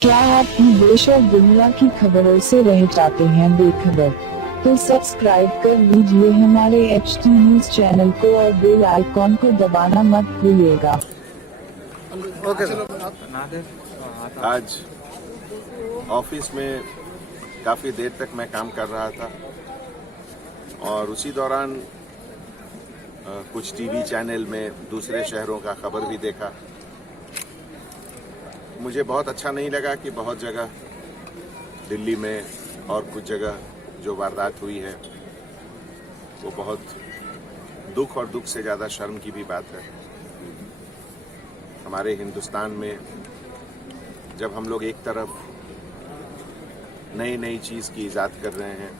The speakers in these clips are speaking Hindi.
क्या आप देश और दुनिया की खबरों से रह जाते हैं बेखबर? तो सब्सक्राइब कर लीजिए हमारे HT न्यूज चैनल को और बेल आइकॉन को दबाना मत भूलिएगा। आज ऑफिस में काफ़ी देर तक मैं काम कर रहा था और उसी दौरान कुछ टीवी चैनल में दूसरे शहरों का खबर भी देखा। मुझे बहुत अच्छा नहीं लगा कि बहुत जगह दिल्ली में और कुछ जगह जो वारदात हुई है वो बहुत दुख और दुख से ज़्यादा शर्म की भी बात है। हमारे हिंदुस्तान में जब हम लोग एक तरफ नई नई चीज़ की ईजाद कर रहे हैं,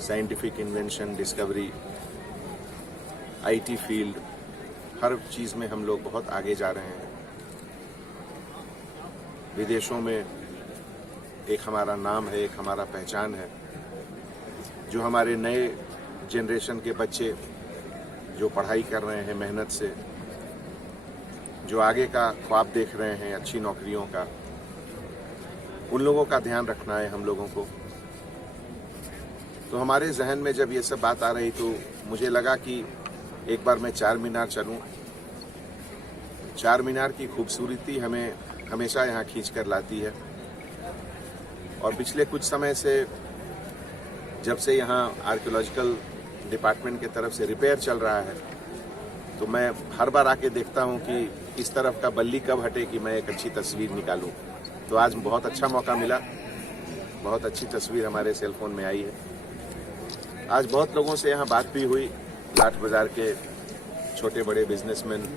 scientific invention, discovery, IT field, हर चीज़ में हम लोग बहुत आगे जा रहे हैं। विदेशों में एक हमारा नाम है, एक हमारा पहचान है, जो हमारे नए जनरेशन के बच्चे जो पढ़ाई कर रहे हैं मेहनत से, जो आगे का ख्वाब देख रहे हैं अच्छी नौकरियों का, उन लोगों का ध्यान रखना है हम लोगों को। तो हमारे जहन में जब ये सब बात आ रही तो मुझे लगा कि एक बार मैं चार मीनार चलूं। चार मीनार की खूबसूरती हमें हमेशा यहाँ खींच कर लाती है और पिछले कुछ समय से जब से यहाँ आर्कियोलॉजिकल डिपार्टमेंट के तरफ से रिपेयर चल रहा है तो मैं हर बार आके देखता हूँ कि इस तरफ का बल्ली कब हटे कि मैं एक अच्छी तस्वीर निकालूं। तो आज बहुत अच्छा मौका मिला, बहुत अच्छी तस्वीर हमारे सेलफोन में आई है। आज बहुत लोगों से यहाँ बात भी हुई, लाठ बाजार के छोटे बड़े बिजनेसमैन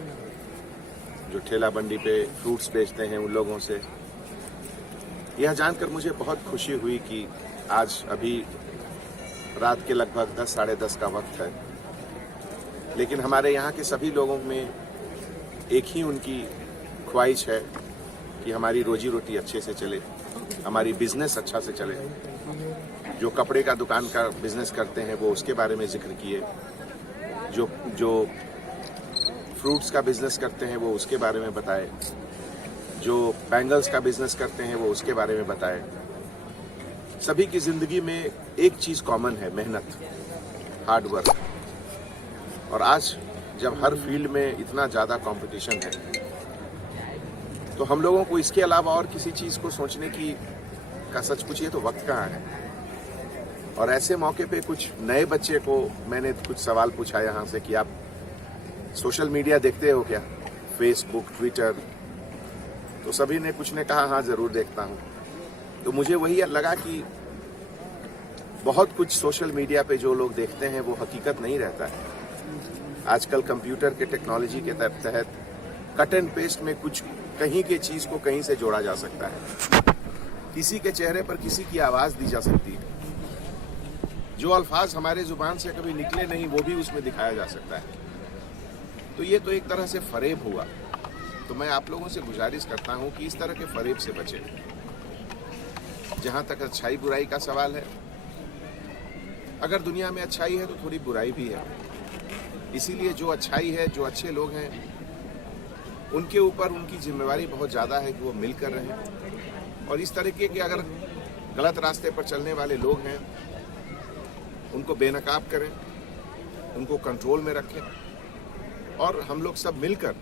जो ठेला बंडी पे फ्रूट्स बेचते हैं, उन लोगों से यह जानकर मुझे बहुत खुशी हुई कि आज अभी रात के लगभग 10 साढ़े 10 का वक्त है, लेकिन हमारे यहाँ के सभी लोगों में एक ही उनकी ख्वाहिश है कि हमारी रोजी रोटी अच्छे से चले, हमारी बिजनेस अच्छा से चले। जो कपड़े का दुकान का बिजनेस करते हैं वो उसके बारे में जिक्र किए, जो फ्रूट्स का बिजनेस करते हैं वो उसके बारे में बताए, जो बैंगल्स का बिजनेस करते हैं वो उसके बारे में बताए। सभी की जिंदगी में एक चीज कॉमन है, मेहनत, हार्ड वर्क। और आज जब हर फील्ड में इतना ज्यादा कंपटीशन है तो हम लोगों को इसके अलावा और किसी चीज को सोचने की का सच पूछिए तो वक्त कहाँ है। और ऐसे मौके पे कुछ नए बच्चे को मैंने कुछ सवाल पूछा यहाँ से कि आप सोशल मीडिया देखते हो क्या, फेसबुक, ट्विटर? तो सभी ने कुछ ने कहा हाँ जरूर देखता हूँ। तो मुझे वही लगा कि बहुत कुछ सोशल मीडिया पे जो लोग देखते हैं वो हकीकत नहीं रहता है। आजकल कंप्यूटर के टेक्नोलॉजी के तहत कट एंड पेस्ट में कुछ कहीं के चीज को कहीं से जोड़ा जा सकता है, किसी के चेहरे पर किसी की आवाज दी जा सकती है, जो अल्फाज हमारे जुबान से कभी निकले नहीं वो भी उसमें दिखाया जा सकता है। तो ये तो एक तरह से फरेब हुआ। तो मैं आप लोगों से गुजारिश करता हूं कि इस तरह के फरेब से बचें। जहां तक अच्छाई बुराई का सवाल है, अगर दुनिया में अच्छाई है तो थोड़ी बुराई भी है। इसीलिए जो अच्छाई है, जो अच्छे लोग हैं, उनके ऊपर उनकी जिम्मेवारी बहुत ज़्यादा है कि वो मिलकर रहें। और इस तरीके के अगर गलत रास्ते पर चलने वाले लोग हैं उनको बेनकाब करें, उनको कंट्रोल में रखें और हम लोग सब मिलकर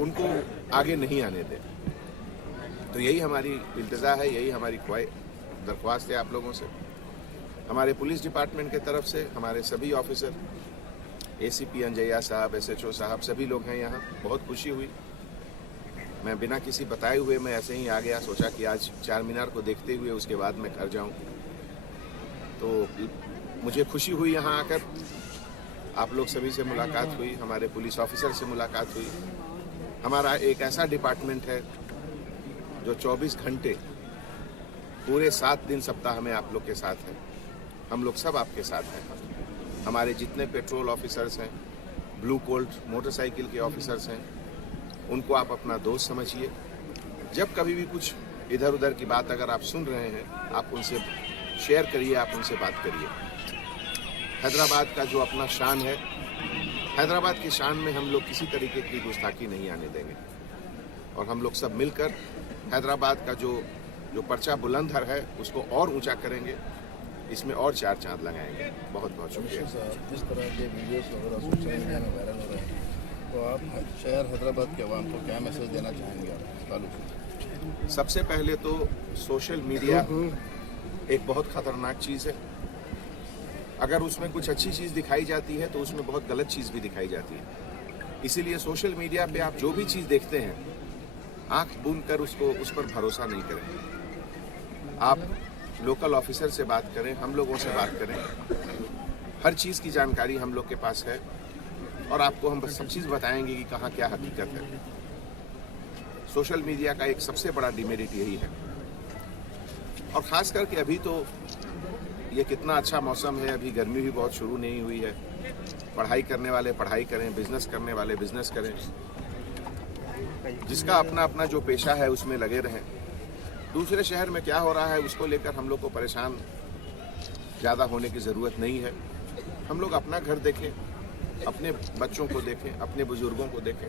उनको आगे नहीं आने दें। तो यही हमारी इल्तिजा है, यही हमारी दरख्वास्त है आप लोगों से। हमारे पुलिस डिपार्टमेंट के तरफ से हमारे सभी ऑफिसर, ACP अंजैया साहब, SHO साहब, सभी लोग हैं यहाँ। बहुत खुशी हुई। मैं बिना किसी बताए हुए मैं ऐसे ही आ गया, सोचा कि आज चार मीनार को देखते हुए उसके बाद मैं घर जाऊँ। तो मुझे खुशी हुई यहाँ आकर, आप लोग सभी से मुलाकात हुई, हमारे पुलिस ऑफिसर से मुलाकात हुई। हमारा एक ऐसा डिपार्टमेंट है जो 24 घंटे पूरे 7 दिन सप्ताह में आप लोग के साथ है। हम लोग सब आपके साथ हैं। हमारे जितने पेट्रोल ऑफिसर्स हैं, ब्लू कोल्ट मोटरसाइकिल के ऑफिसर्स हैं, उनको आप अपना दोस्त समझिए। जब कभी भी कुछ इधर उधर की बात अगर आप सुन रहे हैं, आप उनसे शेयर करिए, आप उनसे बात करिए। हैदराबाद का जो अपना शान है, हैदराबाद की शान में हम लोग किसी तरीके की गुस्ताखी नहीं आने देंगे और हम लोग सब मिलकर हैदराबाद का जो पर्चा बुलंद है उसको और ऊंचा करेंगे, इसमें और 4 चांद लगाएंगे। बहुत बहुत शुक्रिया। जिस तरह के वीडियोस वगैरह सोशल मीडिया में वायरल हो रहे हैं, तो आप शहर हैदराबाद के अवाम को क्या मैसेज देना चाहेंगे आप ताल्लुक? सबसे पहले तो सोशल मीडिया एक बहुत खतरनाक चीज़ है। अगर उसमें कुछ अच्छी चीज़ दिखाई जाती है तो उसमें बहुत गलत चीज़ भी दिखाई जाती है। इसीलिए सोशल मीडिया पे आप जो भी चीज़ देखते हैं, आंख बूंद कर उस पर भरोसा नहीं करें। आप लोकल ऑफिसर से बात करें, हम लोगों से बात करें। हर चीज़ की जानकारी हम लोग के पास है और आपको हम सब चीज़ बताएंगे कि कहाँ क्या हकीकत है। सोशल मीडिया का एक सबसे बड़ा डिमेरिट यही है। और ख़ास करके अभी तो ये कितना अच्छा मौसम है, अभी गर्मी भी बहुत शुरू नहीं हुई है। पढ़ाई करने वाले पढ़ाई करें, बिजनेस करने वाले बिजनेस करें, जिसका अपना अपना जो पेशा है उसमें लगे रहें। दूसरे शहर में क्या हो रहा है उसको लेकर हम लोग को परेशान ज़्यादा होने की ज़रूरत नहीं है। हम लोग अपना घर देखें, अपने बच्चों को देखें, अपने बुजुर्गों को देखें,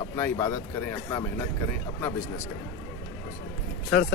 अपना इबादत करें, अपना मेहनत करें, अपना बिजनेस करें। सर